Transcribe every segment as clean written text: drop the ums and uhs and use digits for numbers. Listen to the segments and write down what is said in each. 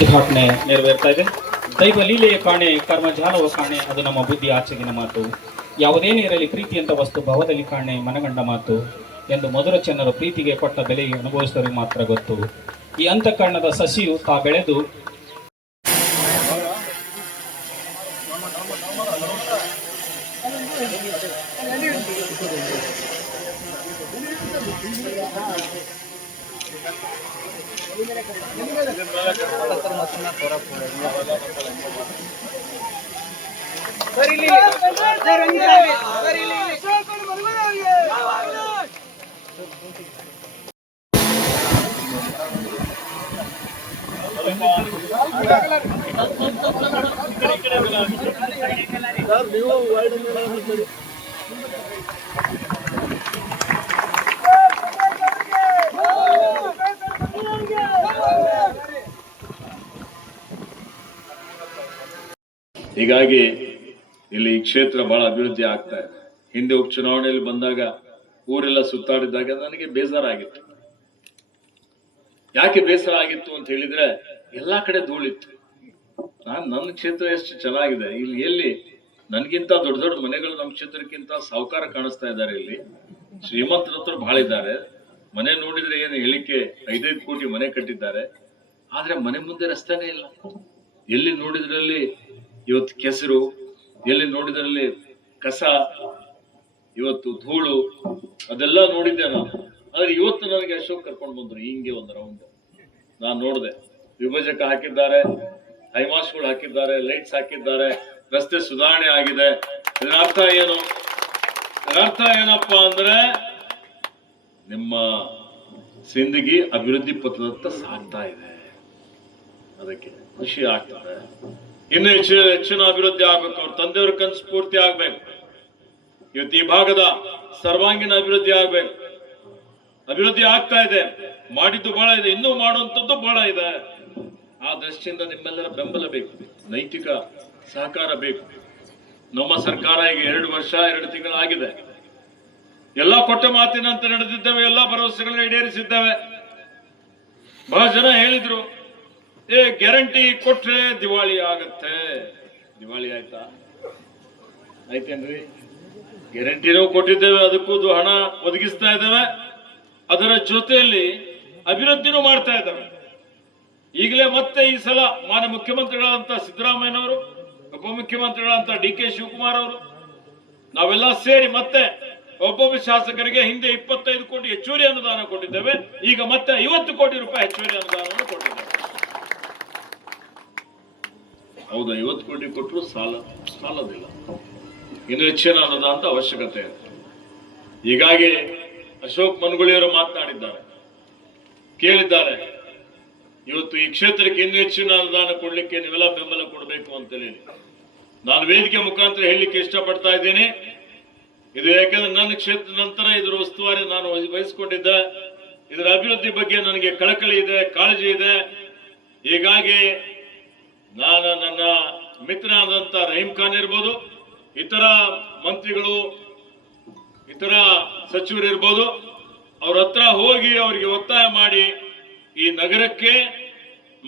ಉದ್ಘಾಟನೆ ನೆರವೇರ್ತಾ ಇದೆ. ದೈವ ಲೀಲೆಯ ಕಾಣೆ, ಕರ್ಮಜಾಲವ ಕಾಣೆ, ಅದು ನಮ್ಮ ಬುದ್ಧಿ ಆಚೆಗಿನ ಮಾತು. ಯಾವುದೇನೇ ಇರಲಿ ಪ್ರೀತಿಯಂತ ವಸ್ತು ಭವದಲ್ಲಿ ಕಾಣೆ, ಮನಗಂಡ ಮಾತು ಎಂದು ಮಧುರ ಚೆನ್ನರು ಪ್ರೀತಿಗೆ ಕೊಟ್ಟ ಬೆಲೆಗೆ ಅನುಭವಿಸಿದವರಿಗೆ ಮಾತ್ರ ಗೊತ್ತು. ಈ ಅಂತಃಕರಣದ ಸಸಿಯು ತಾ ಬೆಳೆದು ಹೀಗಾಗಿ ಇಲ್ಲಿ ಈ ಕ್ಷೇತ್ರ ಬಹಳ ಅಭಿವೃದ್ಧಿ ಆಗ್ತಾ ಇದೆ. ಹಿಂದೆ ಉಪಚುನಾವಣೆಯಲ್ಲಿ ಬಂದಾಗ ಊರೆಲ್ಲ ಸುತ್ತಾಡಿದಾಗ ನನಗೆ ಬೇಸರಾಗಿತ್ತು. ಯಾಕೆ ಬೇಸರ ಆಗಿತ್ತು ಅಂತ ಹೇಳಿದ್ರೆ ಎಲ್ಲಾ ಕಡೆ ಧೂಳಿತ್ತು. ನನ್ನ ಕ್ಷೇತ್ರ ಎಷ್ಟು ಚೆನ್ನಾಗಿದೆ, ಇಲ್ಲಿ ಎಲ್ಲಿ ನನ್ಗಿಂತ ದೊಡ್ಡ ದೊಡ್ಡ ಮನೆಗಳು ನಮ್ಮ ಕ್ಷೇತ್ರಕ್ಕಿಂತ ಸಾಹುಕಾರ ಕಾಣಿಸ್ತಾ ಇದ್ದಾರೆ. ಇಲ್ಲಿ ಶ್ರೀಮಂತರ ಹತ್ರ ಬಹಳ ಇದ್ದಾರೆ. ಮನೆ ನೋಡಿದ್ರೆ ಏನು ಹೇಳಿಕೆ 5-5 ಕೋಟಿ ಮನೆ ಕಟ್ಟಿದ್ದಾರೆ. ಆದ್ರೆ ಮನೆ ಮುಂದೆ ರಸ್ತೆನೇ ಇಲ್ಲ. ಎಲ್ಲಿ ನೋಡಿದ್ರಲ್ಲಿ ಇವತ್ತು ಕೆಸರು, ಎಲ್ಲಿ ನೋಡಿದ್ರಲ್ಲಿ ಕಸ, ಇವತ್ತು ಧೂಳು, ಅದೆಲ್ಲ ನೋಡಿದ್ದೆ ನಾನು. ಆದ್ರೆ ಇವತ್ತು ನನಗೆ ಅಶೋಕ್ ಕರ್ಕೊಂಡು ಬಂದ್ರು ಹಿಂಗೆ ಒಂದು ರೌಂಡ್. ನಾನು ನೋಡಿದೆ, ವಿಭಜಕ ಹಾಕಿದ್ದಾರೆ, ಹೈಮಾಸ್ಗಳು ಹಾಕಿದ್ದಾರೆ, ಲೈಟ್ಸ್ ಹಾಕಿದ್ದಾರೆ, ರಸ್ತೆ ಸುಧಾರಣೆ ಆಗಿದೆ. ಇದರ ಅರ್ಥ ಏನು? ಇದರ ಅರ್ಥ ಏನಪ್ಪ ಅಂದ್ರೆ ನಿಮ್ಮ ಸಿಂದಗಿ ಅಭಿವೃದ್ಧಿ ಪಥದತ್ತ ಸಾಗ್ತಾ ಇದೆ. ಅದಕ್ಕೆ ಖುಷಿ ಆಗ್ತದೆ. ಇನ್ನು ಹೆಚ್ಚಿನ ಅಭಿವೃದ್ಧಿ ಆಗ್ಬೇಕು. ಅವ್ರ ತಂದೆಯವ್ರ ಕನಸು ಪೂರ್ತಿ ಆಗ್ಬೇಕು. ಇವತ್ತು ಈ ಭಾಗದ ಸರ್ವಾಂಗೀಣ ಅಭಿವೃದ್ಧಿ ಆಗ್ಬೇಕು. ಅಭಿವೃದ್ಧಿ ಆಗ್ತಾ ಇದೆ, ಮಾಡಿದ್ದು ಬಹಳ ಇದೆ, ಇನ್ನೂ ಮಾಡುವಂಥದ್ದು ಬಹಳ ಇದೆ. ಆ ದೃಷ್ಟಿಯಿಂದ ನಿಮ್ಮೆಲ್ಲರ ಬೆಂಬಲ ಬೇಕು, ನೈತಿಕ ಸಹಕಾರ ಬೇಕು. ನಮ್ಮ ಸರ್ಕಾರ ಈಗ 2 ವರ್ಷ 2 ತಿಂಗಳಾಗಿದೆ. ಎಲ್ಲ ಕೊಟ್ಟ ಮಾತಿನಂತೆ ನಡೆದಿದ್ದೇವೆ, ಎಲ್ಲ ಭರವಸೆಗಳನ್ನ ಈಡೇರಿಸಿದ್ದೇವೆ. ಬಹಳ ಜನ ಹೇಳಿದ್ರು, ಗ್ಯಾರಂಟಿ ಕೊಟ್ರೆ ದಿವಾಳಿ ಆಗತ್ತೆ. ದಿವಾಳಿ ಆಯ್ತಾ? ಆಯ್ತೇನ್ರಿ? ಗ್ಯಾರಂಟಿನೂ ಕೊಟ್ಟಿದ್ದೇವೆ, ಅದಕ್ಕೂ ಹಣ ಒದಗಿಸ್ತಾ ಇದ್ದೇವೆ. ಅದರ ಜೊತೆಯಲ್ಲಿ ಅಭಿವೃದ್ಧಿನೂ ಮಾಡ್ತಾ ಇದ್ದೇವೆ. ಈಗಲೇ ಮತ್ತೆ ಈ ಸಲ ಮಾನ್ಯ ಮುಖ್ಯಮಂತ್ರಿಗಳಂತ ಸಿದ್ದರಾಮಯ್ಯನವರು, ಉಪಮುಖ್ಯಮಂತ್ರಿಗಳಂತ DK ಶಿವಕುಮಾರ್ ಅವರು, ನಾವೆಲ್ಲ ಸೇರಿ ಮತ್ತೆ ಒಬ್ಬೊಬ್ಬ ಶಾಸಕರಿಗೆ ಹಿಂದೆ 25 ಕೋಟಿ ಹೆಚ್ಚುವರಿ ಅನುದಾನ ಕೊಟ್ಟಿದ್ದೇವೆ. ಈಗ ಮತ್ತೆ 50 ಕೋಟಿ ರೂಪಾಯಿ ಹೆಚ್ಚುವರಿ ಅನುದಾನವನ್ನು ಕೊಟ್ಟಿದ್ದೇವೆ. ಹೌದು, 50 ಕೋಟಿ ಕೊಟ್ಟರು ಸಾಲದಿಲ್ಲ, ಇನ್ನು ಹೆಚ್ಚಿನ ಅನುದಾನದ ಅವಶ್ಯಕತೆ ಇದೆ. ಹೀಗಾಗಿ ಅಶೋಕ್ ಮನಗುಳಿಯವರು ಮಾತನಾಡಿದ್ದಾರೆ, ಕೇಳಿದ್ದಾರೆ, ಇವತ್ತು ಈ ಕ್ಷೇತ್ರಕ್ಕೆ ಇನ್ನೂ ಹೆಚ್ಚಿನ ಅನುದಾನ ಕೊಡ್ಲಿಕ್ಕೆ ನೀವೆಲ್ಲ ಬೆಂಬಲ ಕೊಡಬೇಕು ಅಂತ ಹೇಳಿ ನಾನು ವೇದಿಕೆ ಮುಖಾಂತರ ಹೇಳಲಿಕ್ಕೆ ಇಷ್ಟಪಡ್ತಾ ಇದ್ದೇನೆ. ಇದು ಯಾಕಂದ್ರೆ ನನ್ನ ಕ್ಷೇತ್ರ ನಂತರ ಇದರ ಉಸ್ತುವಾರಿ ನಾನು ವಹಿಸಿಕೊಂಡಿದ್ದೆ. ಇದರ ಅಭಿವೃದ್ಧಿ ಬಗ್ಗೆ ನನಗೆ ಕಳಕಳಿ ಇದೆ, ಕಾಳಜಿ ಇದೆ. ಹೀಗಾಗಿ ನಾನು ನನ್ನ ಮಿತ್ರನಾದಂತ ರಹೀಂ ಖಾನ್ ಇರ್ಬೋದು, ಇತರ ಮಂತ್ರಿಗಳು, ಇತರ ಸಚಿವರು ಇರ್ಬೋದು, ಅವ್ರ ಹತ್ರ ಹೋಗಿ ಅವರಿಗೆ ಒತ್ತಾಯ ಮಾಡಿ ಈ ನಗರಕ್ಕೆ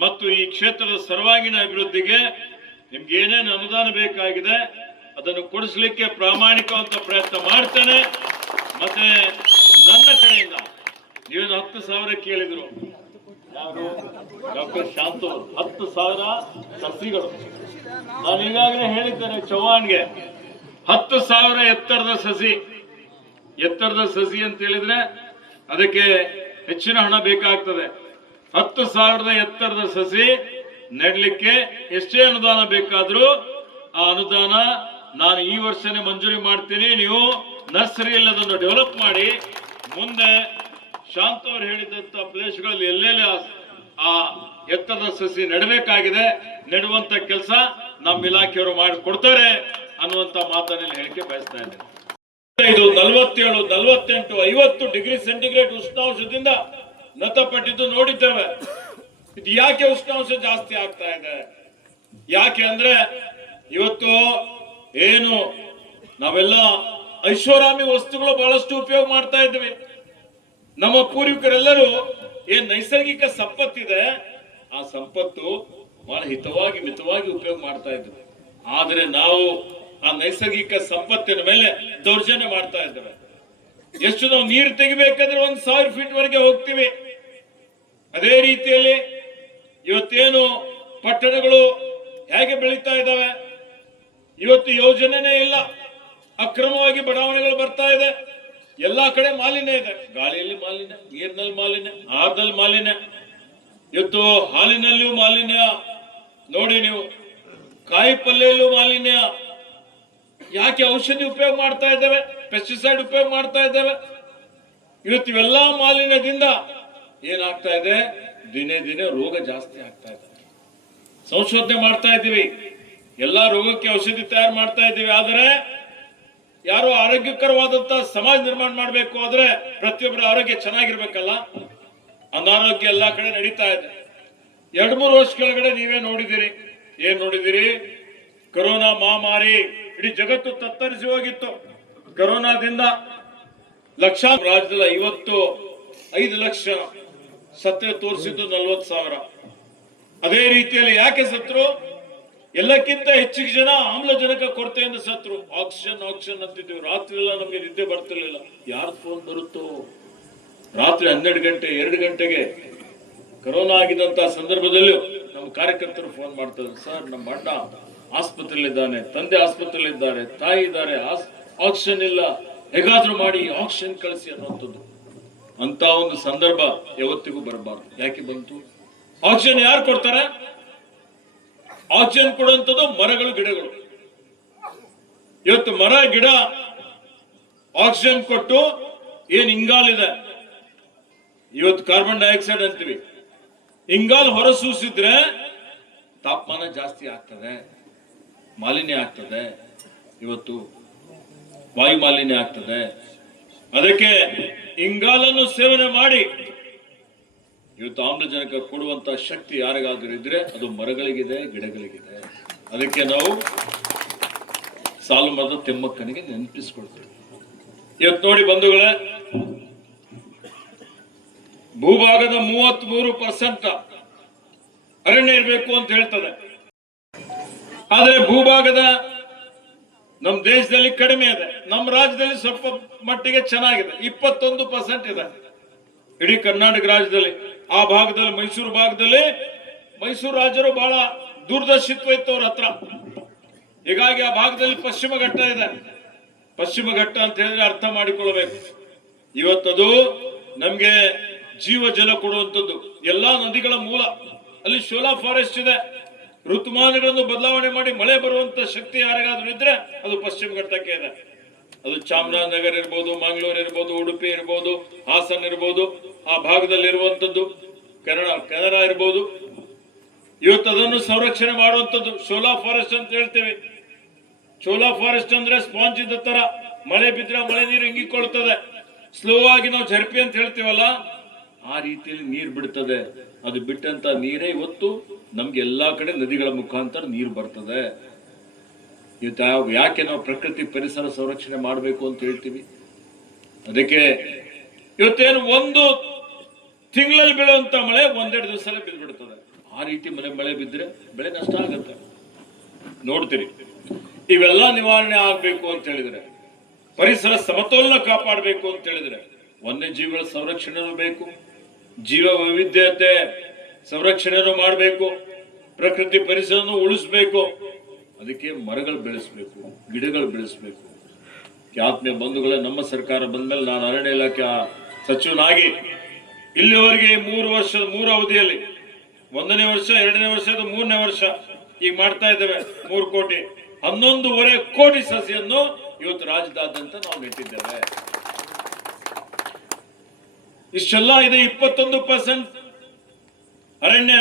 ಮತ್ತು ಈ ಕ್ಷೇತ್ರದ ಸರ್ವಾಂಗೀಣ ಅಭಿವೃದ್ಧಿಗೆ ನಿಮ್ಗೆ ಏನೇನು ಅನುದಾನ ಬೇಕಾಗಿದೆ ಅದನ್ನು ಕೊಡಿಸ್ಲಿಕ್ಕೆ ಪ್ರಾಮಾಣಿಕವಂತ ಪ್ರಯತ್ನ ಮಾಡ್ತೇನೆ. ಮತ್ತೆ ನನ್ನ ಕಡೆಯಿಂದ ನೀವೇನು 10,000 ಕೇಳಿದ್ರು, ಯಾರು ಡಾಕ್ಟರ್ ಶಾಂತು 10,000 ಸಸಿಗಳು. ನಾನು ಈಗಾಗಲೇ ಹೇಳಿದ್ದೇನೆ ಚವ್ಹಾಣ್ಗೆ, 10,000 ಎತ್ತರದ ಸಸಿ ಅಂತ ಹೇಳಿದ್ರೆ ಅದಕ್ಕೆ ಹೆಚ್ಚಿನ ಹಣ ಬೇಕಾಗ್ತದೆ. 10,000 ಎತ್ತರದ ಸಸಿ ನೆಡ್ಲಿಕ್ಕೆ ಎಷ್ಟೇ ಅನುದಾನ ಬೇಕಾದ್ರೂ ಆ ಅನುದಾನ ನಾನು ಈ ವರ್ಷನೇ ಮಂಜೂರಿ ಮಾಡ್ತೀನಿ. ನೀವು ನರ್ಸರಿಯಲ್ಲಿ ಅದನ್ನು ಡೆವಲಪ್ ಮಾಡಿ ಮುಂದೆ ಶಾಂತ ಅವರು ಹೇಳಿದಂತ ಪ್ರದೇಶಗಳಲ್ಲಿ ಎಲ್ಲೆಲ್ಲಿ ಆ ಎತ್ತರದ ಸಸಿ ನೆಡಬೇಕಾಗಿದೆ, ನೆಡುವಂತ ಕೆಲಸ ನಮ್ಮ ಇಲಾಖೆಯವರು ಮಾಡಿಕೊಡ್ತಾರೆ ಅನ್ನುವಂತ ಮಾತನ್ನು ಹೇಳಿಕೆ ಬಯಸ್ತಾ ಇದ್ದೇನೆ. ಇದು 47, 48, 50 ಡಿಗ್ರಿ ಸೆಂಟಿಗ್ರೇಡ್ ಉಷ್ಣಾಂಶದಿಂದ ನತಪಟ್ಟಿದ್ದು ನೋಡಿದ್ದೇವೆ. ಇದು ಯಾಕೆ ಉಷ್ಣಾಂಶ ಜಾಸ್ತಿ ಆಗ್ತಾ ಇದೆ? ಯಾಕೆ ಅಂದ್ರೆ ಇವತ್ತು ಏನು ನಾವೆಲ್ಲ ಐಷಾರಾಮಿ ವಸ್ತುಗಳು ಬಹಳಷ್ಟು ಉಪಯೋಗ ಮಾಡ್ತಾ ಇದ್ವಿ. ನಮ್ಮ ಪೂರ್ವಿಕರೆಲ್ಲರೂ ಏನ್ ನೈಸರ್ಗಿಕ ಸಂಪತ್ತಿದೆ ಆ ಸಂಪತ್ತು ಬಹಳ ಹಿತವಾಗಿ ಮಿತವಾಗಿ ಉಪಯೋಗ ಮಾಡ್ತಾ ಇದ್ವಿ. ಆದ್ರೆ ನಾವು ಆ ನೈಸರ್ಗಿಕ ಸಂಪತ್ತಿನ ಮೇಲೆ ದೌರ್ಜನ್ಯ ಮಾಡ್ತಾ ಇದ್ದೇವೆ. ಎಷ್ಟು ನಾವು ನೀರು ತೆಗಿಬೇಕಾದ್ರೆ 1000 ಫೀಟ್ ವರೆಗೆ ಹೋಗ್ತೀವಿ. ಅದೇ ರೀತಿಯಲ್ಲಿ ಇವತ್ತೇನು ಪಟ್ಟಣಗಳು ಹೇಗೆ ಬೆಳೀತಾ ಇದ್ದಾವೆ, ಇವತ್ತು ಯೋಜನೆನೇ ಇಲ್ಲ, ಅಕ್ರಮವಾಗಿ ಬಡಾವಣೆಗಳು ಬರ್ತಾ ಇದೆ, ಎಲ್ಲಾ ಕಡೆ ಮಾಲಿನ್ಯ ಇದೆ. ಗಾಳಿಯಲ್ಲಿ ಮಾಲಿನ್ಯ, ನೀರಿನಲ್ಲಿ ಮಾಲಿನ್ಯ, ಆಹಾರದಲ್ಲಿ ಮಾಲಿನ್ಯ, ಇವತ್ತು ಹಾಲಿನಲ್ಲಿಯೂ ಮಾಲಿನ್ಯ ನೋಡಿ ನೀವು, ಕಾಯಿ ಪಲ್ಯಲ್ಲೂ ಮಾಲಿನ್ಯ. ಯಾಕೆ ಔಷಧಿ ಉಪಯೋಗ ಮಾಡ್ತಾ ಇದ್ದೇವೆ, ಪೆಸ್ಟಿಸೈಡ್ ಉಪಯೋಗ ಮಾಡ್ತಾ ಇದ್ದೇವೆ. ಇವತ್ತು ಇವೆಲ್ಲಾ ಮಾಲಿನ್ಯದಿಂದ ಏನಾಗ್ತಾ ಇದೆ, ದಿನೇ ದಿನೇ ರೋಗ ಜಾಸ್ತಿ ಆಗ್ತಾ ಇದೆ. ಸಂಶೋಧನೆ ಮಾಡ್ತಾ ಇದ್ದೀವಿ, ಎಲ್ಲಾ ರೋಗಕ್ಕೆ ಔಷಧಿ ತಯಾರು ಮಾಡ್ತಾ ಇದ್ದೀವಿ. ಆದರೆ ಯಾರು ಆರೋಗ್ಯಕರವಾದಂತ ಸಮಾಜ ನಿರ್ಮಾಣ ಮಾಡಬೇಕು ಆದ್ರೆ ಪ್ರತಿಯೊಬ್ಬರ ಆರೋಗ್ಯ ಚೆನ್ನಾಗಿರ್ಬೇಕಲ್ಲ. ಅನಾರೋಗ್ಯ ಎಲ್ಲಾ ಕಡೆ ನಡೀತಾ ಇದೆ. 2-3 ವರ್ಷ ಕೆಳಗಡೆ ನೀವೇ ನೋಡಿದಿರಿ, ಏನ್ ನೋಡಿದಿರಿ, ಕೊರೋನಾ ಮಹಾಮಾರಿ ಇಡೀ ಜಗತ್ತು ತತ್ತರಿಸಿ ಹೋಗಿತ್ತು. ಕೊರೋನಾದಿಂದ ಲಕ್ಷಾಂತರ, ರಾಜ್ಯದಲ್ಲಿ 55 ಲಕ್ಷ ಸತ್ಯ ತೋರಿಸಿದ್ದು 40,000. ಅದೇ ರೀತಿಯಲ್ಲಿ ಯಾಕೆ ಸತ್ರು, ಎಲ್ಲಕ್ಕಿಂತ ಹೆಚ್ಚಿಗೆ ಜನ ಆಮ್ಲಜನಕ ಕೊರತೆಯಿಂದ ಸತ್ರು. ಆಕ್ಸಿಜನ್ ಅಂತಿದ್ವಿ, ರಾತ್ರಿ ಎಲ್ಲ ನಮಗೆ ನಿದ್ದೆ ಬರ್ತಿರ್ಲಿಲ್ಲ. ಯಾರ್ದು ಫೋನ್ ಬರುತ್ತೋ, ರಾತ್ರಿ 12 ಗಂಟೆ 2 ಗಂಟೆಗೆ ಕೊರೋನಾ ಆಗಿದ್ದಂತ ಸಂದರ್ಭದಲ್ಲೂ ನಮ್ಮ ಕಾರ್ಯಕರ್ತರು ಫೋನ್ ಮಾಡ್ತಾರೆ, ಸರ್ ನಮ್ಮ ಅಣ್ಣ ಆಸ್ಪತ್ರೆಯಲ್ಲಿದ್ದಾನೆ, ತಂದೆ ಆಸ್ಪತ್ರೆಯಲ್ಲಿದ್ದಾರೆ, ತಾಯಿ ಇದ್ದಾರೆ, ಆಕ್ಸಿಜನ್ ಇಲ್ಲ, ಹೇಗಾದ್ರೂ ಮಾಡಿ ಆಕ್ಸಿಜನ್ ಕಳಿಸಿ ಅನ್ನುವಂಥದ್ದು. ಅಂತ ಒಂದು ಸಂದರ್ಭ ಯಾವತ್ತಿಗೂ ಬರಬಾರ್ದು. ಯಾಕೆ ಬಂತು? ಆಕ್ಸಿಜನ್ ಯಾರು ಕೊಡ್ತಾರೆ? ಆಕ್ಸಿಜನ್ ಕೊಡುವಂಥದ್ದು ಮರಗಳು, ಗಿಡಗಳು. ಇವತ್ತು ಮರ ಗಿಡ ಆಕ್ಸಿಜನ್ ಕೊಟ್ಟು ಏನ್ ಇಂಗಾಲಿದೆ, ಇವತ್ತು ಕಾರ್ಬನ್ ಡೈಆಕ್ಸೈಡ್ ಅಂತೀವಿ, ಇಂಗಾಲ್ ಹೊರಸೂಸಿದ್ರೆ ತಾಪಮಾನ ಜಾಸ್ತಿ ಆಗ್ತದೆ, ಮಾಲಿನ್ಯ ಆಗ್ತದೆ, ಇವತ್ತು ವಾಯು ಮಾಲಿನ್ಯ ಆಗ್ತದೆ. ಅದಕ್ಕೆ ಇಂಗಾಲನ್ನು ಸೇವನೆ ಮಾಡಿ ಇವತ್ತು ಆಮ್ಲಜನಕ ಕೊಡುವಂತ ಶಕ್ತಿ ಯಾರಿಗಾದ್ರೂ ಇದ್ರೆ ಅದು ಮರಗಳಿಗಿದೆ, ಗಿಡಗಳಿಗಿದೆ. ಅದಕ್ಕೆ ನಾವು ಸಾಲು ಮರದ ತಿಮ್ಮಕ್ಕನಿಗೆ ನೆನಪಿಸ್ಕೊಳ್ತೀವಿ. ಇವತ್ತು ನೋಡಿ ಬಂಧುಗಳೇ, ಭೂಭಾಗದ 33% ಅರಣ್ಯ ಇರಬೇಕು ಅಂತ ಹೇಳ್ತದೆ. ಆದ್ರೆ ಭೂಭಾಗದ ನಮ್ಮ ದೇಶದಲ್ಲಿ ಕಡಿಮೆ ಇದೆ, ನಮ್ಮ ರಾಜ್ಯದಲ್ಲಿ ಸ್ವಲ್ಪ ಮಟ್ಟಿಗೆ ಚೆನ್ನಾಗಿದೆ, 21% ಇದೆ ಇಡೀ ಕರ್ನಾಟಕ ರಾಜ್ಯದಲ್ಲಿ. ಆ ಭಾಗದಲ್ಲಿ ಮೈಸೂರು ಭಾಗದಲ್ಲಿ ಮೈಸೂರು ರಾಜರು ಬಹಳ ದೂರದರ್ಶಿತ್ವ ಇತ್ತು ಅವ್ರ ಹತ್ರ. ಹೀಗಾಗಿ ಆ ಭಾಗದಲ್ಲಿ ಪಶ್ಚಿಮ ಘಟ್ಟ ಇದೆ. ಪಶ್ಚಿಮ ಘಟ್ಟ ಅಂತ ಹೇಳಿದ್ರೆ ಅರ್ಥ ಮಾಡಿಕೊಳ್ಳಬೇಕು, ಇವತ್ತದು ನಮ್ಗೆ ಜೀವ ಜಲ ಕೊಡುವಂಥದ್ದು, ಎಲ್ಲಾ ನದಿಗಳ ಮೂಲ. ಅಲ್ಲಿ ಶೋಲಾ ಫಾರೆಸ್ಟ್ ಇದೆ. ಋತುಮಾನಗಳನ್ನು ಬದಲಾವಣೆ ಮಾಡಿ ಮಳೆ ಬರುವಂತ ಶಕ್ತಿ ಯಾರಿಗಾದ್ರೂ ಇದ್ರೆ ಅದು ಪಶ್ಚಿಮ ಘಟ್ಟಕ್ಕೆ ಇದೆ. ಅದು ಚಾಮರಾಜನಗರ ಇರ್ಬೋದು, ಮಂಗಳೂರು ಇರ್ಬೋದು, ಉಡುಪಿ ಇರ್ಬೋದು, ಹಾಸನ ಇರ್ಬೋದು, ಆ ಭಾಗದಲ್ಲಿ ಇರುವಂತದ್ದು, ಕೆನರಾ ಇರ್ಬೋದು. ಇವತ್ತು ಅದನ್ನು ಸಂರಕ್ಷಣೆ ಮಾಡುವಂಥದ್ದು ಶೋಲಾ ಫಾರೆಸ್ಟ್ ಅಂತ ಹೇಳ್ತೀವಿ. ಶೋಲಾ ಫಾರೆಸ್ಟ್ ಅಂದ್ರೆ ಸ್ಪಾಂಜ್ ಇದ್ದ ತರ, ಮಳೆ ಬಿದ್ರೆ ಮಳೆ ನೀರು ಇಂಗಿಕೊಳ್ಳುತ್ತದೆ. ಸ್ಲೋ ಆಗಿ ನಾವು ಝರ್ಪಿ ಅಂತ ಹೇಳ್ತೀವಲ್ಲ, ಆ ರೀತಿಯಲ್ಲಿ ನೀರು ಬಿಡ್ತದೆ. ಅದು ಬಿಟ್ಟಂತ ನೀರೇ ಇವತ್ತು ನಮ್ಗೆ ಎಲ್ಲಾ ಕಡೆ ನದಿಗಳ ಮುಖಾಂತರ ನೀರು ಬರ್ತದೆ. ಇವತ್ತು ಯಾಕೆ ನಾವು ಪ್ರಕೃತಿ ಪರಿಸರ ಸಂರಕ್ಷಣೆ ಮಾಡಬೇಕು ಅಂತ ಹೇಳ್ತೀವಿ? ಅದಕ್ಕೆ ಇವತ್ತೇನು ಒಂದು ತಿಂಗಳಲ್ಲಿ ಬೀಳುವಂತ ಮಳೆ 1-2 ದಿವಸಲ್ಲೇ ಬಿದ್ದ್ಬಿಡ್ತದೆ. ಆ ರೀತಿ ಮಳೆ ಬಿದ್ದರೆ ಬೆಳೆ ನಷ್ಟ ಆಗುತ್ತೆ, ನೋಡ್ತೀರಿ. ಇವೆಲ್ಲ ನಿವಾರಣೆ ಆಗ್ಬೇಕು ಅಂತ ಹೇಳಿದ್ರೆ, ಪರಿಸರ ಸಮತೋಲನ ಕಾಪಾಡಬೇಕು ಅಂತ ಹೇಳಿದ್ರೆ ವನ್ಯಜೀವಿಗಳ ಸಂರಕ್ಷಣೆನೂ ಬೇಕು, ಜೀವ ವೈವಿಧ್ಯತೆ ಸಂರಕ್ಷಣೆನೂ ಮಾಡಬೇಕು, ಪ್ರಕೃತಿ ಪರಿಸರವನ್ನು ಉಳಿಸ್ಬೇಕು. ಅದಕ್ಕೆ ಮರಗಳು ಬೆಳೆಸಬೇಕು, ಗಿಡಗಳು ಬೆಳೆಸಬೇಕು. ಆತ್ಮೀಯ ಬಂಧುಗಳೇ, ನಮ್ಮ ಸರ್ಕಾರ ಬಂದ್ಮೇಲೆ ನಾನು ಅರಣ್ಯ ಇಲಾಖೆ ಸಚಿವನಾಗಿ ಇಲ್ಲಿವರೆಗೆ 3 ಅವಧಿಯಲ್ಲಿ 1ನೇ ವರ್ಷ, 2ನೇ ವರ್ಷ, 3ನೇ ವರ್ಷ ಈಗ ಮಾಡ್ತಾ ಇದ್ದೇವೆ. 3 ಕೋಟಿ 11.5 ಕೋಟಿ ಸಸಿಯನ್ನು ಇವತ್ತು ರಾಜ್ಯದಾದ್ಯಂತ ನಾವು ನೆಟ್ಟಿದ್ದೇವೆ. ಇಷ್ಟೆಲ್ಲ ಇದೆ. 21% ಅರಣ್ಯ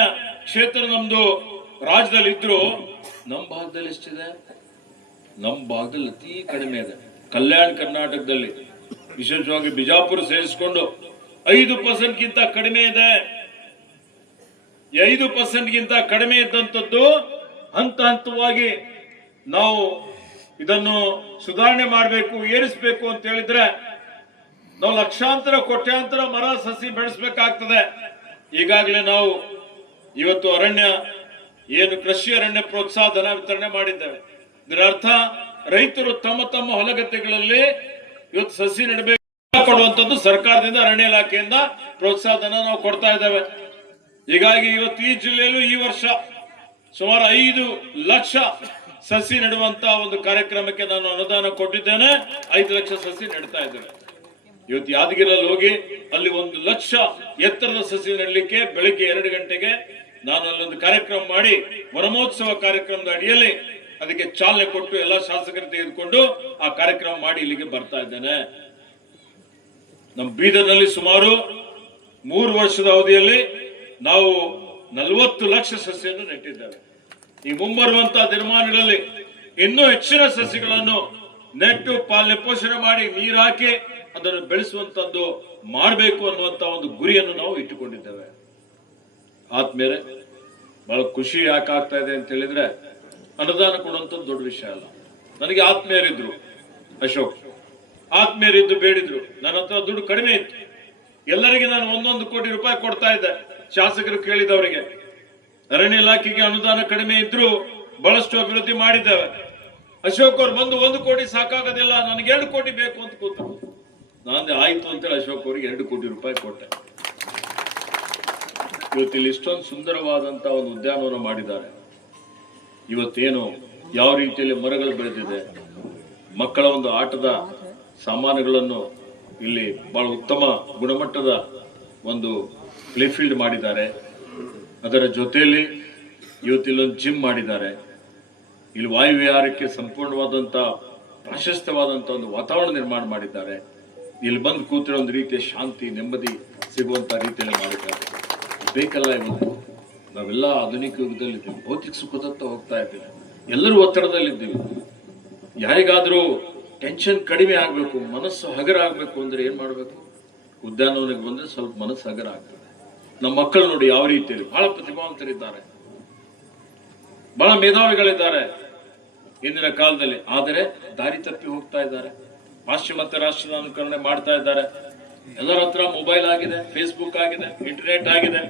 ಕ್ಷೇತ್ರ ನಮ್ದು ರಾಜ್ಯದಲ್ಲಿ ಇದ್ರು, ನಮ್ಮ ಭಾಗದಲ್ಲಿ ಎಷ್ಟಿದೆ? ನಮ್ಮ ಭಾಗದಲ್ಲಿ ಅತಿ ಕಡಿಮೆ ಇದೆ. ಕಲ್ಯಾಣ ಕರ್ನಾಟಕದಲ್ಲಿ ವಿಶೇಷವಾಗಿ ಬಿಜಾಪುರ ಸೇರಿಸಿಕೊಂಡು 5%ಗಿಂತ ಕಡಿಮೆ ಇದೆ. 5%ಗಿಂತ ಕಡಿಮೆ ಇದ್ದಂಥದ್ದು ಹಂತ ಹಂತವಾಗಿ ನಾವು ಇದನ್ನು ಸುಧಾರಣೆ ಮಾಡಬೇಕು, ಏರಿಸಬೇಕು ಅಂತ ಹೇಳಿದ್ರೆ ನಾವು ಲಕ್ಷಾಂತರ ಕೋಟ್ಯಾಂತರ ಮರ ಸಸಿ ಬೆಳೆಸಬೇಕಾಗ್ತದೆ. ಈಗಾಗಲೇ ನಾವು ಇವತ್ತು ಅರಣ್ಯ ಏನು ಕೃಷಿ ಅರಣ್ಯ ಪ್ರೋತ್ಸಾಹ ಧನ ವಿತರಣೆ ಮಾಡಿದ್ದೇವೆ. ಇದರ ಅರ್ಥ ರೈತರು ತಮ್ಮ ತಮ್ಮ ಹೊಲಗದ್ದೆಗಳಲ್ಲಿ ಇವತ್ತು ಸಸಿ ನೆಡಬೇಕು ಕೊಡುವಂತದ್ದು ಸರ್ಕಾರದಿಂದ ಅರಣ್ಯ ಇಲಾಖೆಯಿಂದ ಪ್ರೋತ್ಸಾಹ ಧನ ನಾವು ಕೊಡ್ತಾ ಇದ್ದೇವೆ. ಹೀಗಾಗಿ ಇವತ್ತು ಈ ಜಿಲ್ಲೆಯಲ್ಲೂ ಈ ವರ್ಷ ಸುಮಾರು 5 ಲಕ್ಷ ಸಸಿ ನೆಡುವಂತ ಒಂದು ಕಾರ್ಯಕ್ರಮಕ್ಕೆ ನಾನು ಅನುದಾನ ಕೊಟ್ಟಿದ್ದೇನೆ. 5 ಲಕ್ಷ ಸಸಿ ನೆಡ್ತಾ ಇದ್ದೇವೆ. ಇವತ್ತು ಯಾದಗಿರಿಯಲ್ಲಿ ಹೋಗಿ ಅಲ್ಲಿ 1 ಲಕ್ಷ ಎತ್ತರದ ಸಸಿ ನೆಡಲಿಕ್ಕೆ ಬೆಳಿಗ್ಗೆ 2 ಗಂಟೆಗೆ ನಾನು ಅಲ್ಲೊಂದು ಕಾರ್ಯಕ್ರಮ ಮಾಡಿ ವನಮಹೋತ್ಸವ ಕಾರ್ಯಕ್ರಮದ ಅಡಿಯಲ್ಲಿ ಅದಕ್ಕೆ ಚಾಲನೆ ಕೊಟ್ಟು ಎಲ್ಲ ಶಾಸಕರು ತೆಗೆದುಕೊಂಡು ಆ ಕಾರ್ಯಕ್ರಮ ಮಾಡಿ ಇಲ್ಲಿಗೆ ಬರ್ತಾ ಇದ್ದೇನೆ. ನಮ್ಮ ಬೀದರ್ನಲ್ಲಿ ಸುಮಾರು 3 ವರ್ಷದ ಅವಧಿಯಲ್ಲಿ ನಾವು 40 ಲಕ್ಷ ಸಸಿಯನ್ನು ನೆಟ್ಟಿದ್ದೇವೆ. ಈ ಮುಂಬರುವಂತಹ ದಿನಮಾನಗಳಲ್ಲಿ ಇನ್ನೂ ಹೆಚ್ಚಿನ ಸಸಿಗಳನ್ನು ನೆಟ್ಟು ಪಾಲನೆ ಪೋಷಣೆ ಮಾಡಿ ನೀರು ಹಾಕಿ ಅದನ್ನು ಬೆಳೆಸುವಂತದ್ದು ಮಾಡಬೇಕು ಅನ್ನುವಂತ ಒಂದು ಗುರಿಯನ್ನು ನಾವು ಇಟ್ಟುಕೊಂಡಿದ್ದೇವೆ. ಆದ್ಮೇಲೆ ಬಹಳ ಖುಷಿ ಯಾಕೆ ಆಗ್ತಾ ಇದೆ ಅಂತ ಹೇಳಿದ್ರೆ ಅನುದಾನ ಕೊಡುವಂಥದ್ದು ದೊಡ್ಡ ವಿಷಯ ಅಲ್ಲ. ನನಗೆ ಆತ್ಮೀಯರಿದ್ರು, ಅಶೋಕ್ ಆತ್ಮೀಯರಿದ್ದು ಬೇಡಿದ್ರು. ನನ್ನ ಹತ್ರ ದುಡ್ಡು ಕಡಿಮೆ ಇತ್ತು. ಎಲ್ಲರಿಗೆ ನಾನು 1 ಕೋಟಿ ರೂಪಾಯಿ ಕೊಡ್ತಾ ಇದ್ದೆ. ಶಾಸಕರು ಕೇಳಿದವರಿಗೆ ಅರಣ್ಯ ಇಲಾಖೆಗೆ ಅನುದಾನ ಕಡಿಮೆ ಇದ್ರು ಬಹಳಷ್ಟು ಅಭಿವೃದ್ಧಿ ಮಾಡಿದ್ದೇವೆ. ಅಶೋಕ್ ಅವ್ರು ಬಂದು 1 ಕೋಟಿ ಸಾಕಾಗೋದಿಲ್ಲ, ನನಗೆ 2 ಕೋಟಿ ಬೇಕು ಅಂತ ಕೂತರು. ನಾನು ಆಯ್ತು ಅಂತೇಳಿ ಅಶೋಕ್ ಅವರಿಗೆ 2 ಕೋಟಿ ರೂಪಾಯಿ ಕೊಟ್ಟೆ. ಇವತ್ತಿಲ್ಲಿ ಇಷ್ಟೊಂದು ಸುಂದರವಾದಂತ ಒಂದು ಉದ್ಯಾನವನ ಮಾಡಿದ್ದಾರೆ. ಇವತ್ತೇನು ಯಾವ ರೀತಿಯಲ್ಲಿ ಮರಗಳು ಬೆಳೆದಿದೆ, ಮಕ್ಕಳ ಒಂದು ಆಟದ ಸಾಮಾನುಗಳನ್ನು ಇಲ್ಲಿ ಬಹಳ ಉತ್ತಮ ಗುಣಮಟ್ಟದ ಒಂದು ಪ್ಲೇ ಫೀಲ್ಡ್ ಮಾಡಿದ್ದಾರೆ. ಅದರ ಜೊತೆಯಲ್ಲಿ ಇವತ್ತಿಲ್ಲೊಂದು ಜಿಮ್ ಮಾಡಿದ್ದಾರೆ. ಇಲ್ಲಿ ವಾಯುವಿಹಾರಕ್ಕೆ ಸಂಪೂರ್ಣವಾದಂತ ಪ್ರಾಶಸ್ತ್ಯವಾದಂತ ಒಂದು ವಾತಾವರಣ ನಿರ್ಮಾಣ ಮಾಡಿದ್ದಾರೆ. ಇಲ್ಲಿ ಬಂದು ಕೂತಿರೋ ಒಂದು ರೀತಿಯ ಶಾಂತಿ ನೆಮ್ಮದಿ ಸಿಗುವಂತ ರೀತಿಯಲ್ಲಿ ಮಾಡಿದ್ದಾರೆ. ಬೇಕಲ್ಲ, ಇವತ್ತು ನಾವೆಲ್ಲ ಆಧುನಿಕ ಯುಗದಲ್ಲಿದ್ದೀವಿ, ಭೌತಿಕ ಸುಖದತ್ತ ಹೋಗ್ತಾ ಇದ್ದೀವಿ, ಎಲ್ಲರೂ ಒತ್ತಡದಲ್ಲಿದ್ದೀವಿ. ಯಾರಿಗಾದ್ರೂ ಟೆನ್ಷನ್ ಕಡಿಮೆ ಆಗ್ಬೇಕು, ಮನಸ್ಸು ಹಗರ ಆಗ್ಬೇಕು ಅಂದ್ರೆ ಏನ್ ಮಾಡ್ಬೇಕು? ಉದ್ಯಾನವನಕ್ಕೆ ಬಂದ್ರೆ ಸ್ವಲ್ಪ ಮನಸ್ಸು ಹಗರ ಆಗ್ತದೆ. ನಮ್ಮ ಮಕ್ಕಳು ನೋಡಿ ಯಾವ ರೀತಿಯಲ್ಲಿ ಬಹಳ ಪ್ರತಿಭಾವಂತರಿದ್ದಾರೆ, ಬಹಳ ಮೇಧಾವಿಗಳಿದ್ದಾರೆ ಇಂದಿನ ಕಾಲದಲ್ಲಿ. ಆದರೆ ದಾರಿ ತಪ್ಪಿ ಹೋಗ್ತಾ ಇದ್ದಾರೆ, ಪಾಶ್ಚಿಮಾತ್ಯ ರಾಷ್ಟ್ರದ ಅನುಕರಣೆ ಮಾಡ್ತಾ ಇದ್ದಾರೆ. ಎಲ್ಲರ ಹತ್ರ ಮೊಬೈಲ್ ಆಗಿದೆ, ಫೇಸ್ಬುಕ್ ಆಗಿದೆ, ಇಂಟರ್ನೆಟ್ ಆಗಿದೆ.